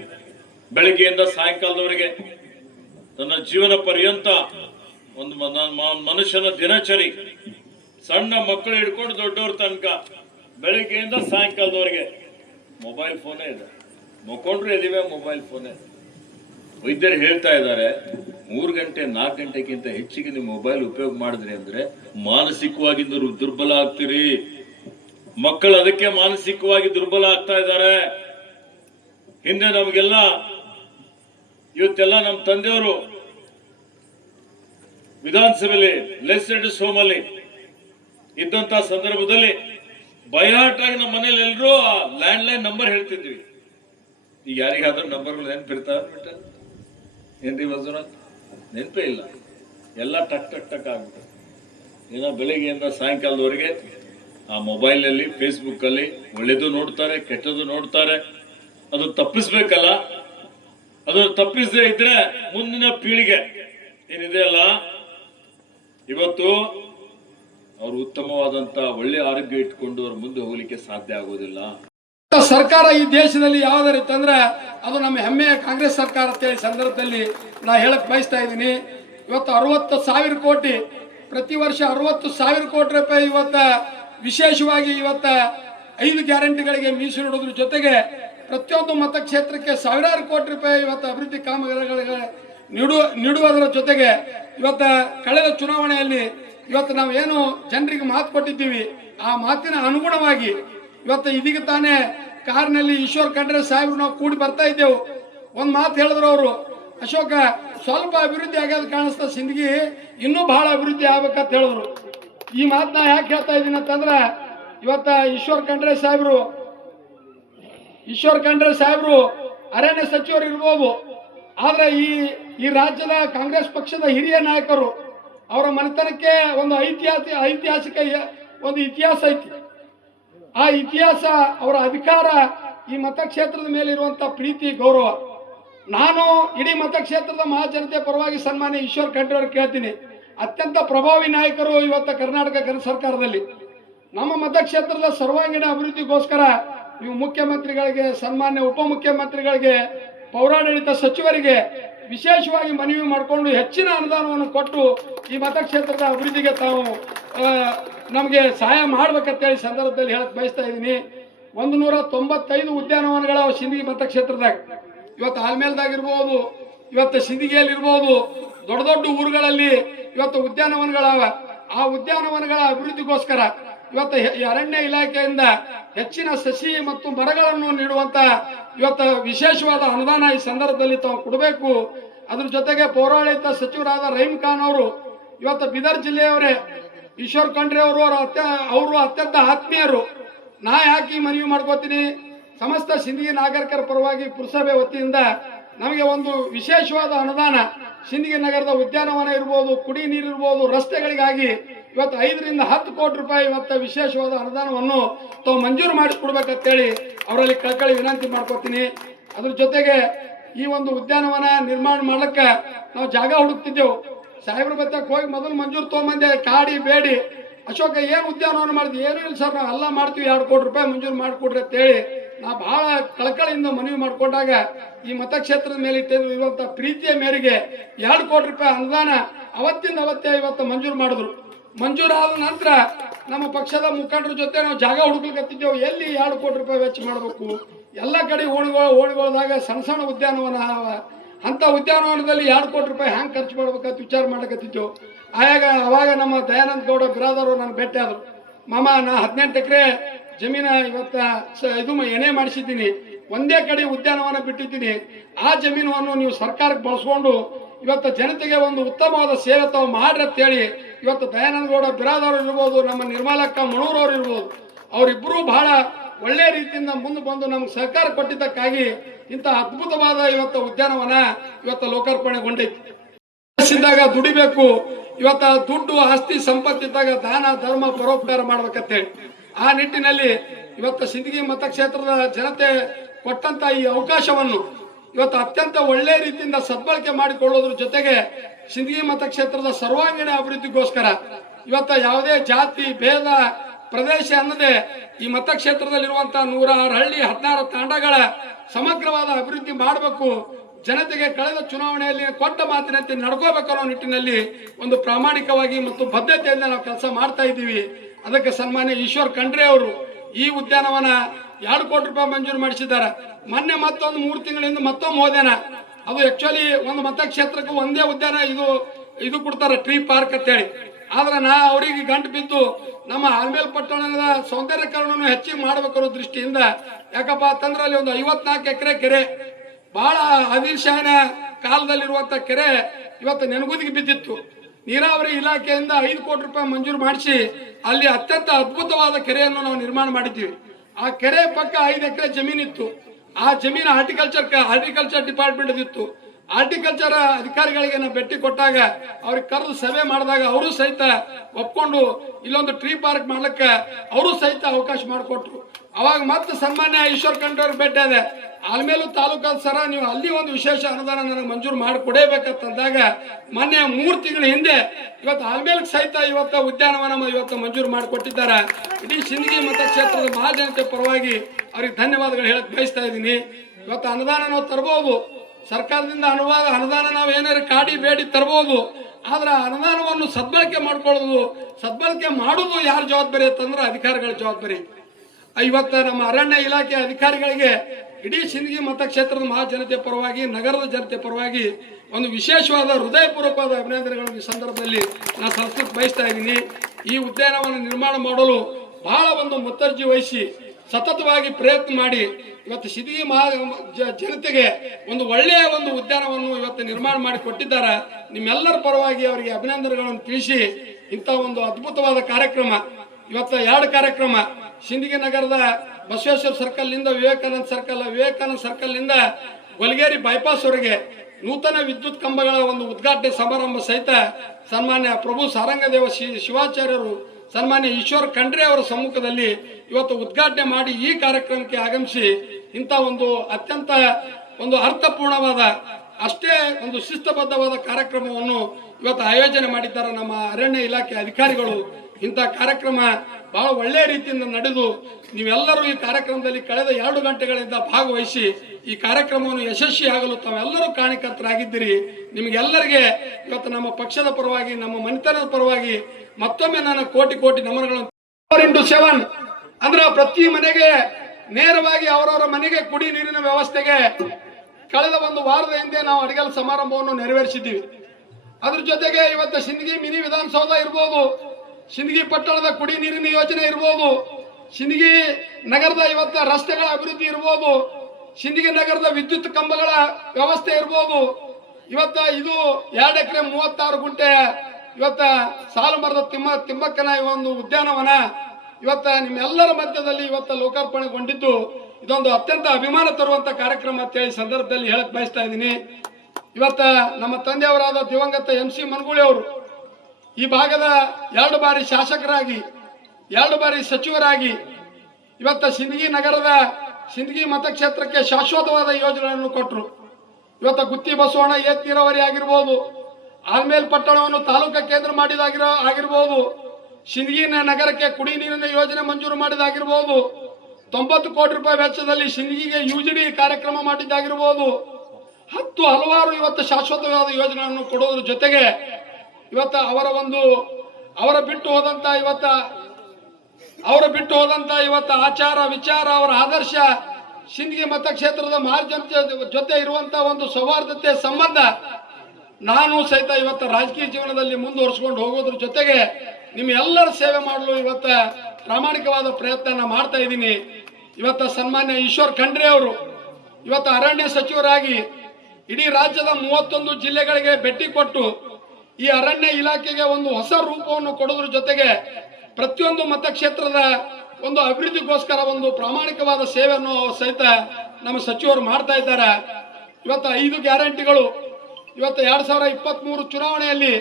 ಬೆಳಗ್ಗೆಯಿಂದ ಸಾಯಂಕಾಲದವರೆಗೆ ನನ್ನ ಜೀವನ ಪರ್ಯಂತ ಒಂದು ಮನುಷ್ಯನ ದಿನಚರಿ, ಸಣ್ಣ ಮಕ್ಕಳು ಹಿಡ್ಕೊಂಡು ದೊಡ್ಡವ್ರ ತನಕ ಬೆಳಗ್ಗೆಯಿಂದ ಸಾಯಂಕಾಲದವರೆಗೆ ಮೊಬೈಲ್ ಫೋನೇ ಇದೆ. ಮಕ್ಕೊಂಡ್ರು ಎದಿವೆ ಮೊಬೈಲ್ ಫೋನೇ. ವೈದ್ಯರು ಹೇಳ್ತಾ ಇದ್ದಾರೆ 3 ಗಂಟೆ 4 ಗಂಟೆಗಿಂತ ಹೆಚ್ಚಿಗೆ ನೀವು ಮೊಬೈಲ್ ಉಪಯೋಗ ಮಾಡಿದ್ರಿ ಅಂದ್ರೆ ಮಾನಸಿಕವಾಗಿ ದುರ್ಬಲ ಆಗ್ತೀರಿ. ಮಕ್ಕಳು ಅದಕ್ಕೆ ಮಾನಸಿಕವಾಗಿ ದುರ್ಬಲ ಆಗ್ತಾ ಇದ್ದಾರೆ. ಹಿಂದೆ ನಮಗೆಲ್ಲ ಇವತ್ತೆಲ್ಲ ನಮ್ಮ ತಂದೆಯವರು ವಿಧಾನಸಭೆಯಲ್ಲಿ ಲೆಜಿಸ್ಲೇಟಿವ್ ಹೋಮಲ್ಲಿ ಇದ್ದಂತ ಸಂದರ್ಭದಲ್ಲಿ ಬಯಾಟಾಗಿ ನಮ್ಮ ಮನೇಲಿ ಎಲ್ಲರೂ ಲ್ಯಾಂಡ್ ಲೈನ್ ನಂಬರ್ ಹೇಳ್ತಿದ್ವಿ. ಈಗ ಯಾರಿಗಾದ್ರೂ ನಂಬರ್ಗಳು ನೆನಪಿರ್ತಾವ? ಏನ್ರಿ ಮಂಜುನಾಥ್? ನೆನಪೇ ಇಲ್ಲ. ಎಲ್ಲ ಟಕ್ ಟಕ್ ಟಕ್ ಆಗ್ಬಿಟ್ಟು ಏನೋ ಬೆಳಿಗ್ಗೆಯಿಂದ ಸಾಯಂಕಾಲದವರೆಗೆ ಆ ಮೊಬೈಲ್ನಲ್ಲಿ ಫೇಸ್ಬುಕ್ ಅಲ್ಲಿ ಒಳ್ಳೇದು ನೋಡ್ತಾರೆ, ಕೆಟ್ಟದ್ದು ನೋಡ್ತಾರೆ. ಅದು ತಪ್ಪಿಸ್ಬೇಕಲ್ಲ. ಅದನ್ನು ತಪ್ಪಿಸದೇ ಇದ್ರೆ ಮುಂದಿನ ಪೀಳಿಗೆ ಏನಿದೆ ಅಲ್ಲ, ಇವತ್ತು ಅವರು ಉತ್ತಮವಾದಂತ ಒಳ್ಳೆ ಆರೋಗ್ಯ ಇಟ್ಕೊಂಡು ಅವ್ರು ಮುಂದೆ ಹೋಗ್ಲಿಕ್ಕೆ ಸಾಧ್ಯ ಆಗೋದಿಲ್ಲ. ಸರ್ಕಾರ ಈ ದೇಶದಲ್ಲಿ ಯಾವ್ದಾರಿತ್ತು ಅಂದ್ರೆ ಅದು ನಮ್ಮ ಹೆಮ್ಮೆಯ ಕಾಂಗ್ರೆಸ್ ಸರ್ಕಾರ ಅಂತೇಳಿ ಸಂದರ್ಭದಲ್ಲಿ ನಾ ಹೇಳಕ್ ಬಯಸ್ತಾ ಇದ್ದೀನಿ. ಇವತ್ತು 60,000 ಕೋಟಿ, ಪ್ರತಿ ವರ್ಷ 60,000 ಕೋಟಿ ರೂಪಾಯಿ ಇವತ್ತ ವಿಶೇಷವಾಗಿ ಇವತ್ತ 5 ಗ್ಯಾರಂಟಿಗಳಿಗೆ ಮೀಸಲಿಡುವುದ್ರ ಜೊತೆಗೆ ಪ್ರತಿಯೊಂದು ಮತಕ್ಷೇತ್ರಕ್ಕೆ 1000 ಕೋಟಿ ರೂಪಾಯಿ ಇವತ್ತು ಅಭಿವೃದ್ಧಿ ಕಾಮಗಾರಿಗಳಿಗೆ ನೀಡುವುದರ ಜೊತೆಗೆ ಇವತ್ತ ಕಳೆದ ಚುನಾವಣೆಯಲ್ಲಿ ಇವತ್ತು ನಾವು ಏನು ಜನರಿಗೆ ಮಾತು ಕೊಟ್ಟಿದ್ದೀವಿ ಆ ಮಾತಿನ ಅನುಗುಣವಾಗಿ ಇವತ್ತು ಇದೀಗ ತಾನೇ ಕಾರ್ನಲ್ಲಿ ಈಶ್ವರ್ ಖಂಡ್ರೆ ಸಾಹೇಬ್ರು ನಾವು ಕೂಡಿ ಬರ್ತಾ ಇದ್ದೆವು. ಒಂದು ಮಾತು ಹೇಳಿದ್ರು ಅವರು, ಅಶೋಕ ಸ್ವಲ್ಪ ಅಭಿವೃದ್ಧಿ ಆಗ್ಯದ ಕಾಣಿಸ್ತಾ, ಸಿಂದಗಿ ಇನ್ನೂ ಬಹಳ ಅಭಿವೃದ್ಧಿ ಆಗ್ಬೇಕಂತ ಹೇಳಿದ್ರು. ಈ ಮಾತನ್ನ ಯಾಕೆ ಹೇಳ್ತಾ ಇದ್ದೀನಿ ಅಂತಂದ್ರೆ ಇವತ್ತ ಈಶ್ವರ್ ಖಂಡ್ರೆ ಸಾಹೇಬ್ರು ಅರಣ್ಯ ಸಚಿವರು ಇರ್ಬೋದು, ಆದ್ರೆ ಈ ರಾಜ್ಯದ ಕಾಂಗ್ರೆಸ್ ಪಕ್ಷದ ಹಿರಿಯ ನಾಯಕರು, ಅವರ ಮನೆತನಕ್ಕೆ ಒಂದು ಐತಿಹಾಸಿಕ ಒಂದು ಇತಿಹಾಸ ಐತಿ. ಆ ಇತಿಹಾಸ, ಅವರ ಅಧಿಕಾರ, ಈ ಮತಕ್ಷೇತ್ರದ ಮೇಲೆ ಇರುವಂತ ಪ್ರೀತಿ ಗೌರವ. ನಾನು ಇಡೀ ಮತಕ್ಷೇತ್ರದ ಮಹಾಜನತೆ ಪರವಾಗಿ ಸನ್ಮಾನ್ಯ ಈಶ್ವರ್ ಖಂಡ್ರೆ ಅವರು ಕೇಳ್ತೀನಿ, ಅತ್ಯಂತ ಪ್ರಭಾವಿ ನಾಯಕರು ಇವತ್ತ ಕರ್ನಾಟಕ ಸರ್ಕಾರದಲ್ಲಿ. ನಮ್ಮ ಮತಕ್ಷೇತ್ರದ ಸರ್ವಾಂಗೀಣ ಅಭಿವೃದ್ಧಿಗೋಸ್ಕರ ನೀವು ಮುಖ್ಯಮಂತ್ರಿಗಳಿಗೆ, ಸನ್ಮಾನ್ಯ ಉಪಮುಖ್ಯಮಂತ್ರಿಗಳಿಗೆ ಪೌರಾಡಳಿತ ಸಚಿವರಿಗೆ ವಿಶೇಷವಾಗಿ ಮನವಿ ಮಾಡಿಕೊಂಡು ಹೆಚ್ಚಿನ ಅನುದಾನವನ್ನು ಕೊಟ್ಟು ಈ ಮತಕ್ಷೇತ್ರದ ಅಭಿವೃದ್ಧಿಗೆ ತಾವು ನಮಗೆ ಸಹಾಯ ಮಾಡ್ಬೇಕಂತೇಳಿ ಸಂದರ್ಭದಲ್ಲಿ ಹೇಳಕ್ ಬಯಸ್ತಾ ಇದ್ದೀನಿ. 195 ಉದ್ಯಾನವನಗಳ ಸಿಂದಗಿ ಮತಕ್ಷೇತ್ರದಾಗ, ಇವತ್ತು ಆಲ್ಮೇಲ್ದಾಗಿರ್ಬೋದು, ಇವತ್ತು ಸಿಂದಗಿಯಲ್ಲಿರ್ಬೋದು, ದೊಡ್ಡ ದೊಡ್ಡ ಊರುಗಳಲ್ಲಿ ಇವತ್ತು ಉದ್ಯಾನವನಗಳವ. ಆ ಉದ್ಯಾನವನಗಳ ಅಭಿವೃದ್ಧಿಗೋಸ್ಕರ ಇವತ್ತು ಅರಣ್ಯ ಇಲಾಖೆಯಿಂದ ಹೆಚ್ಚಿನ ಸಸಿ ಮತ್ತು ಮರಗಳನ್ನು ನೀಡುವಂತ ಇವತ್ತು ವಿಶೇಷವಾದ ಅನುದಾನ ಈ ಸಂದರ್ಭದಲ್ಲಿ ತಾವು ಕೊಡಬೇಕು. ಅದ್ರ ಜೊತೆಗೆ ಪೌರಾಡಳಿತ ಸಚಿವರಾದ ರಹೀಮ್ ಖಾನ್ ಅವರು ಇವತ್ತು ಬೀದರ್ ಜಿಲ್ಲೆಯವರೇ, ಈಶ್ವರ್ ಖಂಡ್ರೆ ಅವರು ಅತ್ಯಂತ ಆತ್ಮೀಯರು. ನಾ ಯಾಕೆ ಮನವಿ ಮಾಡ್ಕೋತೀನಿ, ಸಮಸ್ತ ಸಿಂದಗಿ ನಾಗರಿಕರ ಪರವಾಗಿ ಪುರಸಭೆ ವತಿಯಿಂದ ನಮಗೆ ಒಂದು ವಿಶೇಷವಾದ ಅನುದಾನ ಸಿಂದಗಿ ನಗರದ ಉದ್ಯಾನವನ ಇರ್ಬೋದು, ಕುಡಿ ನೀರು ಇರ್ಬೋದು, ರಸ್ತೆಗಳಿಗಾಗಿ ಇವತ್ತು 5 ರಿಂದ 10 ಕೋಟಿ ರೂಪಾಯಿ ಇವತ್ತು ವಿಶೇಷವಾದ ಅನುದಾನವನ್ನು ತಾವು ಮಂಜೂರು ಮಾಡಿಸ್ಕೊಡ್ಬೇಕಂತೇಳಿ ಅವರಲ್ಲಿ ಕಳಕಳಿ ವಿನಂತಿ ಮಾಡ್ಕೋತೀನಿ. ಅದ್ರ ಜೊತೆಗೆ ಈ ಒಂದು ಉದ್ಯಾನವನ ನಿರ್ಮಾಣ ಮಾಡ್ಲಿಕ್ಕೆ ನಾವು ಜಾಗ ಹುಡುಕ್ತಿದ್ದೆವು. ಸಾಹೇಬ್ರ ಬತ್ತಕ್ಕೆ ಹೋಗಿ ಮೊದಲು ಮಂಜೂರು ತೊಗೊಂಬಂದೆ, ಕಾಡಿ ಬೇಡಿ ಅಶೋಕ ಏನು ಉದ್ಯಾನವನ ಮಾಡಿದ್ವಿ, ಏನೂ ಇಲ್ಲ ಸರ್, ನಾವು ಎಲ್ಲ ಮಾಡ್ತೀವಿ, 2 ಕೋಟಿ ರೂಪಾಯಿ ಮಂಜೂರು ಮಾಡಿಕೊಡ್ರಿ ಅಂತೇಳಿ ನಾ ಬಹಳ ಕಳಕಳಿಯಿಂದ ಮನವಿ ಮಾಡಿಕೊಂಡಾಗ ಈ ಮತಕ್ಷೇತ್ರದ ಮೇಲೆ ಇರುವಂತ ಪ್ರೀತಿಯ ಮೇರೆಗೆ 2 ಕೋಟಿ ರೂಪಾಯಿ ಅನುದಾನ ಅವತ್ತಿಂದ ಅವತ್ತೇ ಇವತ್ತು ಮಂಜೂರು ಮಾಡಿದ್ರು. ಮಂಜೂರಾದ ನಂತರ ನಮ್ಮ ಪಕ್ಷದ ಮುಖಂಡರ ಜೊತೆ ನಾವು ಜಾಗ ಹುಡುಕ್ಲಿಕ್ಕತ್ತಿದ್ದೆವು, ಎಲ್ಲಿ 2 ಕೋಟಿ ರೂಪಾಯಿ ವೆಚ್ಚ ಮಾಡಬೇಕು. ಎಲ್ಲ ಕಡೆ ಓಣಿಗಳದಾಗ ಸಣ್ಣ ಸಣ್ಣ ಉದ್ಯಾನವನ ಅಂತ ಉದ್ಯಾನವನದಲ್ಲಿ 2 ಕೋಟಿ ರೂಪಾಯಿ ಹ್ಯಾಂಗೆ ಖರ್ಚು ಮಾಡ್ಬೇಕಂತ ವಿಚಾರ ಮಾಡಕತ್ತಿದ್ದೆವು. ಅವಾಗ ನಮ್ಮ ದಯಾನಂದ ಗೌಡ ಬಿರಾದವರು ನಾನು ಭೇಟಿ ಆದರು. ಮಾಮ, ನಾ 18 ಎಕರೆ ಜಮೀನ ಇವತ್ತು ಏನೇ ಮಾಡಿಸಿದ್ದೀನಿ, ಒಂದೇ ಕಡೆ ಉದ್ಯಾನವನ ಬಿಟ್ಟಿದ್ದೀನಿ. ಆ ಜಮೀನನ್ನು ನೀವು ಸರ್ಕಾರಕ್ಕೆ ಬಳಸ್ಕೊಂಡು ಇವತ್ತು ಜನತೆಗೆ ಒಂದು ಉತ್ತಮವಾದ ಸೇವೆ ತಾವು ಮಾಡ್ರಿ ಅಂತೇಳಿ ಇವತ್ತು ದಯಾನಂದ ಗೌಡ ಬಿರಾದವರು ಇರ್ಬೋದು, ನಮ್ಮ ನಿರ್ಮಲಕ್ಕ ಮಣೂರವ್ರು ಇರ್ಬೋದು, ಅವರಿಬ್ಬರೂ ಬಹಳ ಒಳ್ಳೆ ರೀತಿಯಿಂದ ಮುಂದೆ ಬಂದು ನಮ್ಗೆ ಸಹಕಾರ ಕೊಟ್ಟಿದ್ದಕ್ಕಾಗಿ ಇಂಥ ಅದ್ಭುತವಾದ ಇವತ್ತು ಉದ್ಯಾನವನ ಇವತ್ತು ಲೋಕಾರ್ಪಣೆಗೊಂಡೈತಿ. ಇದ್ದಾಗ ದುಡಿಬೇಕು, ಇವತ್ತ ದುಡ್ಡು ಆಸ್ತಿ ಸಂಪತ್ತಿದ್ದಾಗ ದಾನ ಧರ್ಮ ಪರೋಪಕಾರ ಮಾಡ್ಬೇಕಂತೇಳಿ ಆ ನಿಟ್ಟಿನಲ್ಲಿ ಇವತ್ತು ಸಿಂದಗಿ ಮತಕ್ಷೇತ್ರದ ಜನತೆ ಕೊಟ್ಟಂತ ಈ ಅವಕಾಶವನ್ನು ಇವತ್ತು ಅತ್ಯಂತ ಒಳ್ಳೆ ರೀತಿಯಿಂದ ಸದ್ಬಳಕೆ ಮಾಡಿಕೊಳ್ಳೋದ್ರ ಜೊತೆಗೆ ಸಿಂದಗಿ ಮತಕ್ಷೇತ್ರದ ಸರ್ವಾಂಗೀಣ ಅಭಿವೃದ್ಧಿಗೋಸ್ಕರ ಇವತ್ತು ಯಾವುದೇ ಜಾತಿ ಭೇದ ಪ್ರದೇಶ ಅನ್ನದೆ ಈ ಮತಕ್ಷೇತ್ರದಲ್ಲಿರುವಂತ 106 ಹಳ್ಳಿ 16 ತಾಂಡಗಳ ಸಮಗ್ರವಾದ ಅಭಿವೃದ್ಧಿ ಮಾಡಬೇಕು. ಜನತೆಗೆ ಕಳೆದ ಚುನಾವಣೆಯಲ್ಲಿ ಕೊಟ್ಟ ಮಾತಿನಂತೆ ನಡ್ಕೋಬೇಕು ಅನ್ನೋ ನಿಟ್ಟಿನಲ್ಲಿ ಒಂದು ಪ್ರಾಮಾಣಿಕವಾಗಿ ಮತ್ತು ಬದ್ಧತೆಯಿಂದ ನಾವು ಕೆಲಸ ಮಾಡ್ತಾ ಇದ್ದೀವಿ. ಅದಕ್ಕೆ ಸನ್ಮಾನ್ಯ ಈಶ್ವರ್ ಖಂಡ್ರೆ ಅವರು ಈ ಉದ್ಯಾನವನ 2 ಕೋಟಿ ರೂಪಾಯಿ ಮಂಜೂರು ಮಾಡಿಸಿದ್ದಾರೆ. ಮೊನ್ನೆ ಮತ್ತೊಂದು 3 ತಿಂಗಳಿಂದ ಮತ್ತೊಮ್ಮೆ ಹೋದೇನ, ಅದು ಆಕ್ಚುಲಿ ಒಂದು ಮತಕ್ಷೇತ್ರಕ್ಕೆ ಒಂದೇ ಉದ್ಯಾನ ಇದು ಕೊಡ್ತಾರೆ, ಟ್ರೀ ಪಾರ್ಕ್ ಅಂತೇಳಿ. ಆದ್ರೆ ನಾ ಅವರಿಗೆ ಗಂಟು ಬಿದ್ದು ನಮ್ಮ ಆಲ್ಮೇಲ್ ಪಟ್ಟಣದ ಸೌಂದರ್ಯೀಕರಣವನ್ನು ಹೆಚ್ಚಿಗೆ ಮಾಡಬೇಕನ್ನೋ ದೃಷ್ಟಿಯಿಂದ, ಯಾಕಪ್ಪ ಅಂತಂದ್ರೆ ಅಲ್ಲಿ ಒಂದು 54 ಎಕರೆ ಕೆರೆ, ಬಹಳ ಆದಿಲ್ ಶಾಹನ ಕಾಲದಲ್ಲಿರುವಂತ ಕೆರೆ ಇವತ್ತು ನೆನಗುದಿಗೆ ಬಿದ್ದಿತ್ತು. ನೀರಾವರಿ ಇಲಾಖೆಯಿಂದ 5 ಕೋಟಿ ರೂಪಾಯಿ ಮಂಜೂರು ಮಾಡಿಸಿ ಅಲ್ಲಿ ಅತ್ಯಂತ ಅದ್ಭುತವಾದ ಕೆರೆಯನ್ನು ನಾವು ನಿರ್ಮಾಣ ಮಾಡಿದ್ದೀವಿ. ಆ ಕೆರೆ ಪಕ್ಕ 5 ಎಕರೆ ಜಮೀನಿತ್ತು. ಆ ಜಮೀನು ಹಾರ್ಟಿಕಲ್ಚರ್ ಡಿಪಾರ್ಟ್ಮೆಂಟ್ ಇತ್ತು. ಹಾರ್ಟಿಕಲ್ಚರ್ ಅಧಿಕಾರಿಗಳಿಗೆ ನಾವು ಭೇಟಿ ಕೊಟ್ಟಾಗ ಅವ್ರಿಗೆ ಕರೆದು ಸಭೆ ಮಾಡಿದಾಗ ಅವರು ಸಹಿತ ಒಪ್ಕೊಂಡು ಇಲ್ಲೊಂದು ಟ್ರೀ ಪಾರ್ಕ್ ಮಾಡ್ಲಿಕ್ಕೆ ಅವರು ಸಹಿತ ಅವಕಾಶ ಮಾಡಿಕೊಟ್ರು. ಅವಾಗ ಮತ್ತೆ ಸನ್ಮಾನ್ಯ ಈಶ್ವರ್ ಖಂಡ್ರೆ ಅವ್ರಿಗೆ ಭೇಟಿ ಅದೆ, ಆಲ್ಮೇಲು ತಾಲೂಕಾದ ಸರ ನೀವು ಅಲ್ಲಿ ಒಂದು ವಿಶೇಷ ಅನುದಾನ ನನಗೆ ಮಂಜೂರು ಮಾಡಿ ಕೊಡಬೇಕಂತಂದಾಗ ಮೊನ್ನೆ 3 ತಿಂಗಳ ಹಿಂದೆ ಇವತ್ತು ಆಲ್ಮೇಲ್ಗೆ ಸಹಿತ ಇವತ್ತು ಉದ್ಯಾನವನ ಇವತ್ತು ಮಂಜೂರು ಮಾಡಿಕೊಟ್ಟಿದ್ದಾರೆ. ಇಡೀ ಸಿಂದಗಿ ಮತಕ್ಷೇತ್ರದ ಮಹಾಜನತೆ ಪರವಾಗಿ ಅವ್ರಿಗೆ ಧನ್ಯವಾದಗಳು ಹೇಳಕ್ ಬಯಸ್ತಾ ಇದ್ದೀನಿ. ಇವತ್ತು ಅನುದಾನ ನಾವು ತರಬಹುದು, ಸರ್ಕಾರದಿಂದ ಅನುದಾನ ನಾವು ಏನಾದ್ರು ಕಾಡಿ ಬೇಡಿ ತರಬಹುದು, ಆದ್ರೆ ಅನುದಾನವನ್ನು ಸದ್ಬಳಕೆ ಸದ್ಬಳಕೆ ಮಾಡೋದು ಯಾರ ಜವಾಬ್ದಾರಿ ಅಂತಂದ್ರೆ ಅಧಿಕಾರಿಗಳ ಜವಾಬ್ದಾರಿ. ಇವತ್ತು ನಮ್ಮ ಅರಣ್ಯ ಇಲಾಖೆ ಅಧಿಕಾರಿಗಳಿಗೆ ಇಡೀ ಸಿಂದಗಿ ಮತಕ್ಷೇತ್ರದ ಮಹಾಜನತೆ ಪರವಾಗಿ ನಗರದ ಜನತೆ ಪರವಾಗಿ ಒಂದು ವಿಶೇಷವಾದ ಹೃದಯಪೂರ್ವಕವಾದ ಅಭಿನಂದನೆಗಳನ್ನು ಈ ಸಂದರ್ಭದಲ್ಲಿ ನಾನು ಸಲ್ಲಿಸಲಿಕ್ಕೆ ಬಯಸ್ತಾ ಇದ್ದೀನಿ. ಈ ಉದ್ಯಾನವನ ನಿರ್ಮಾಣ ಮಾಡಲು ಬಹಳ ಒಂದು ಮುತರ್ಜಿ ವಹಿಸಿ ಸತತವಾಗಿ ಪ್ರಯತ್ನ ಮಾಡಿ ಇವತ್ತು ಸಿಂದಗಿ ಜನತೆಗೆ ಒಂದು ಒಳ್ಳೆಯ ಒಂದು ಉದ್ಯಾನವನ್ನು ಇವತ್ತು ನಿರ್ಮಾಣ ಮಾಡಿ ಕೊಟ್ಟಿದ್ದಾರೆ. ನಿಮ್ಮೆಲ್ಲರ ಪರವಾಗಿ ಅವರಿಗೆ ಅಭಿನಂದನೆಗಳನ್ನು ತಿಳಿಸಿ ಇಂಥ ಒಂದು ಅದ್ಭುತವಾದ ಕಾರ್ಯಕ್ರಮ ಇವತ್ತು 2 ಕಾರ್ಯಕ್ರಮ ಸಿಂದಗಿ ನಗರದ ಬಸವೇಶ್ವರ ಸರ್ಕಲ್ ನಿಂದ ವಿವೇಕಾನಂದ ಸರ್ಕಲ್ ನಿಂದ ಗೊಲಗೇರಿ ಬೈಪಾಸ್ ವರೆಗೆ ನೂತನ ವಿದ್ಯುತ್ ಕಂಬಗಳ ಒಂದು ಉದ್ಘಾಟನೆ ಸಮಾರಂಭ ಸಹಿತ ಸನ್ಮಾನ್ಯ ಪ್ರಭು ಸಾರಂಗದೇವ ಶಿವಾಚಾರ್ಯರು ಸನ್ಮಾನ್ಯ ಈಶ್ವರ್ ಖಂಡ್ರೆ ಅವರ ಸಮ್ಮುಖದಲ್ಲಿ ಇವತ್ತು ಉದ್ಘಾಟನೆ ಮಾಡಿ ಈ ಕಾರ್ಯಕ್ರಮಕ್ಕೆ ಆಗಮಿಸಿ ಇಂಥ ಒಂದು ಅತ್ಯಂತ ಒಂದು ಅರ್ಥಪೂರ್ಣವಾದ ಅಷ್ಟೇ ಒಂದು ಶಿಸ್ತಬದ್ಧವಾದ ಕಾರ್ಯಕ್ರಮವನ್ನು ಇವತ್ತು ಆಯೋಜನೆ ಮಾಡಿದ್ದಾರೆ ನಮ್ಮ ಅರಣ್ಯ ಇಲಾಖೆ ಅಧಿಕಾರಿಗಳು. ಇಂಥ ಕಾರ್ಯಕ್ರಮ ಬಹಳ ಒಳ್ಳೆಯ ರೀತಿಯಿಂದ ನಡೆದು ನೀವೆಲ್ಲರೂ ಈ ಕಾರ್ಯಕ್ರಮದಲ್ಲಿ ಕಳೆದ 2 ಗಂಟೆಗಳಿಂದ ಭಾಗವಹಿಸಿ ಈ ಕಾರ್ಯಕ್ರಮವನ್ನು ಯಶಸ್ವಿಯಾಗಲು ತಾವೆಲ್ಲರೂ ಕಾರಣಕರ್ತರಾಗಿದ್ದೀರಿ. ನಿಮಗೆಲ್ಲರಿಗೆ ಇವತ್ತು ನಮ್ಮ ಪಕ್ಷದ ಪರವಾಗಿ, ನಮ್ಮ ಮನೆತನದ ಪರವಾಗಿ ಮತ್ತೊಮ್ಮೆ ನಾನು ಕೋಟಿ ಕೋಟಿ ನಮನಗಳನ್ನು 4x7 ಅಂದ್ರೆ ಪ್ರತಿ ಮನೆಗೆ ನೇರವಾಗಿ ಅವರವರ ಮನೆಗೆ ಕುಡಿ ನೀರಿನ ವ್ಯವಸ್ಥೆಗೆ ಕಳೆದ ಒಂದು ವಾರದ ಹಿಂದೆ ನಾವು ಅಡಿಗಲ್ ಸಮಾರಂಭವನ್ನು ನೆರವೇರಿಸಿದ್ದೀವಿ. ಅದ್ರ ಜೊತೆಗೆ ಇವತ್ತು ಸಿಂದಗಿ ಮಿನಿ ವಿಧಾನಸೌಧ ಇರ್ಬೋದು, ಸಿಂದಗಿ ಪಟ್ಟಣದ ಕುಡಿ ನೀರಿನ ಯೋಜನೆ ಇರ್ಬೋದು, ಸಿಂದಗಿ ನಗರದ ಇವತ್ತು ರಸ್ತೆಗಳ ಅಭಿವೃದ್ಧಿ ಇರ್ಬೋದು, ಸಿಂದಗಿ ನಗರದ ವಿದ್ಯುತ್ ಕಂಬಗಳ ವ್ಯವಸ್ಥೆ ಇರ್ಬೋದು. ಇವತ್ತ ಇದು 2 ಎಕರೆ 36 ಗುಂಟೆ ಇವತ್ತ ಸಾಲು ಮರದ ತಿಮ್ಮಕ್ಕನ ಒಂದು ಉದ್ಯಾನವನ ಇವತ್ತ ನಿಮ್ಮೆಲ್ಲರ ಮಧ್ಯದಲ್ಲಿ ಇವತ್ತ ಲೋಕಾರ್ಪಣೆಗೊಂಡಿದ್ದು ಇದೊಂದು ಅತ್ಯಂತ ಅಭಿಮಾನ ತರುವಂತ ಕಾರ್ಯಕ್ರಮ ಅಂತ ಹೇಳಿ ಸಂದರ್ಭದಲ್ಲಿ ಹೇಳಕ್ ಬಯಸ್ತಾ ಇದ್ದೀನಿ. ಇವತ್ತ ನಮ್ಮ ತಂದೆಯವರಾದ ದಿವಂಗತ MC ಮನಗೂಳಿ ಅವರು ಈ ಭಾಗದ 2 ಬಾರಿ ಶಾಸಕರಾಗಿ 2 ಬಾರಿ ಸಚಿವರಾಗಿ ಇವತ್ತ ಸಿಂದಗಿ ನಗರದ ಸಿಂದಗಿ ಮತಕ್ಷೇತ್ರಕ್ಕೆ ಶಾಶ್ವತವಾದ ಯೋಜನೆಗಳನ್ನು ಕೊಟ್ಟರು. ಇವತ್ತ ಗುತ್ತಿ ಬಸವಣ್ಣ ಏತ್ ನೀರಾವರಿ ಆಗಿರ್ಬೋದು, ಆಲ್ಮೇಲ್ ಪಟ್ಟಣವನ್ನು ತಾಲೂಕಾ ಕೇಂದ್ರ ಆಗಿರ್ಬೋದು, ಸಿಂದಗಿ ನಗರಕ್ಕೆ ಕುಡಿ ನೀರಿನ ಯೋಜನೆ ಮಂಜೂರು ಮಾಡಿದಾಗಿರ್ಬೋದು, 90 ಕೋಟಿ ರೂಪಾಯಿ ವೆಚ್ಚದಲ್ಲಿ ಸಿಂದಗಿಗೆ UGD ಕಾರ್ಯಕ್ರಮ ಮಾಡಿದ್ದಾಗಿರ್ಬೋದು, ಹಲವಾರು ಇವತ್ತು ಶಾಶ್ವತವಾದ ಯೋಜನೆಗಳನ್ನು ಕೊಡೋದ್ರ ಜೊತೆಗೆ ಇವತ್ತ ಅವರ ಬಿಟ್ಟು ಹೋದಂತ ಇವತ್ತ ಆಚಾರ ವಿಚಾರ, ಅವರ ಆದರ್ಶ, ಸಿಂದಗಿ ಮತಕ್ಷೇತ್ರದ ಮಹಾಜನತೆ ಜೊತೆ ಇರುವಂತ ಒಂದು ಸೌಹಾರ್ದತೆ ಸಂಬಂಧ ನಾನು ಸಹಿತ ಇವತ್ತು ರಾಜಕೀಯ ಜೀವನದಲ್ಲಿ ಮುಂದುವರಿಸಿಕೊಂಡು ಹೋಗೋದ್ರ ಜೊತೆಗೆ ನಿಮ್ಮ ಎಲ್ಲರ ಸೇವೆ ಮಾಡಲು ಇವತ್ತ ಪ್ರಾಮಾಣಿಕವಾದ ಪ್ರಯತ್ನ ಮಾಡ್ತಾ ಇದ್ದೀನಿ. ಇವತ್ತ ಸನ್ಮಾನ್ಯ ಈಶ್ವರ್ ಖಂಡ್ರೆ ಅವರು ಇವತ್ತು ಅರಣ್ಯ ಸಚಿವರಾಗಿ ಇಡೀ ರಾಜ್ಯದ 31 ಜಿಲ್ಲೆಗಳಿಗೆ ಭೇಟಿ ಕೊಟ್ಟು ಈ ಅರಣ್ಯ ಇಲಾಖೆಗೆ ಒಂದು ಹೊಸ ರೂಪವನ್ನು ಕೊಡೋದ್ರ ಜೊತೆಗೆ ಪ್ರತಿಯೊಂದು ಮತಕ್ಷೇತ್ರದ ಒಂದು ಅಭಿವೃದ್ಧಿಗೋಸ್ಕರ ಒಂದು ಪ್ರಾಮಾಣಿಕವಾದ ಸೇವೆಯನ್ನು ಸಹಿತ ನಮ್ಮ ಸಚಿವರು ಮಾಡ್ತಾ ಇದ್ದಾರೆ. ಇವತ್ತು 5 ಗ್ಯಾರಂಟಿಗಳು ಇವತ್ತು 2023 ಚುನಾವಣೆಯಲ್ಲಿ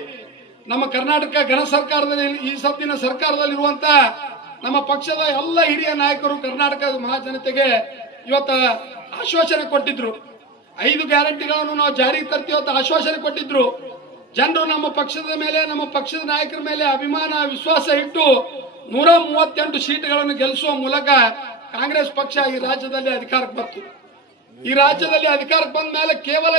ನಮ್ಮ ಕರ್ನಾಟಕ ಘನ ಸರ್ಕಾರದಲ್ಲಿ ಈ ಸದ್ದಿನ ಸರ್ಕಾರದಲ್ಲಿರುವಂತ ನಮ್ಮ ಪಕ್ಷದ ಎಲ್ಲ ಹಿರಿಯ ನಾಯಕರು ಕರ್ನಾಟಕದ ಮಹಾಜನತೆಗೆ ಇವತ್ತ ಆಶ್ವಾಸನೆ ಕೊಟ್ಟಿದ್ರು. 5 ಗ್ಯಾರಂಟಿಗಳನ್ನು ನಾವು ಜಾರಿಗೆ ತರ್ತೀವಿ ಅಂತ ಆಶ್ವಾಸನೆ ಕೊಟ್ಟಿದ್ರು. ಜನರು ನಮ್ಮ ಪಕ್ಷದ ಮೇಲೆ, ನಮ್ಮ ಪಕ್ಷದ ನಾಯಕರ ಮೇಲೆ ಅಭಿಮಾನ ವಿಶ್ವಾಸ ಇಟ್ಟು 138 ಸೀಟ್ಗಳನ್ನು ಗೆಲ್ಲಿಸುವ ಮೂಲಕ ಕಾಂಗ್ರೆಸ್ ಪಕ್ಷ ಈ ರಾಜ್ಯದಲ್ಲಿ ಅಧಿಕಾರಕ್ಕೆ ಬಂತು. ಈ ರಾಜ್ಯದಲ್ಲಿ ಅಧಿಕಾರಕ್ಕೆ ಬಂದ ಮೇಲೆ ಕೇವಲ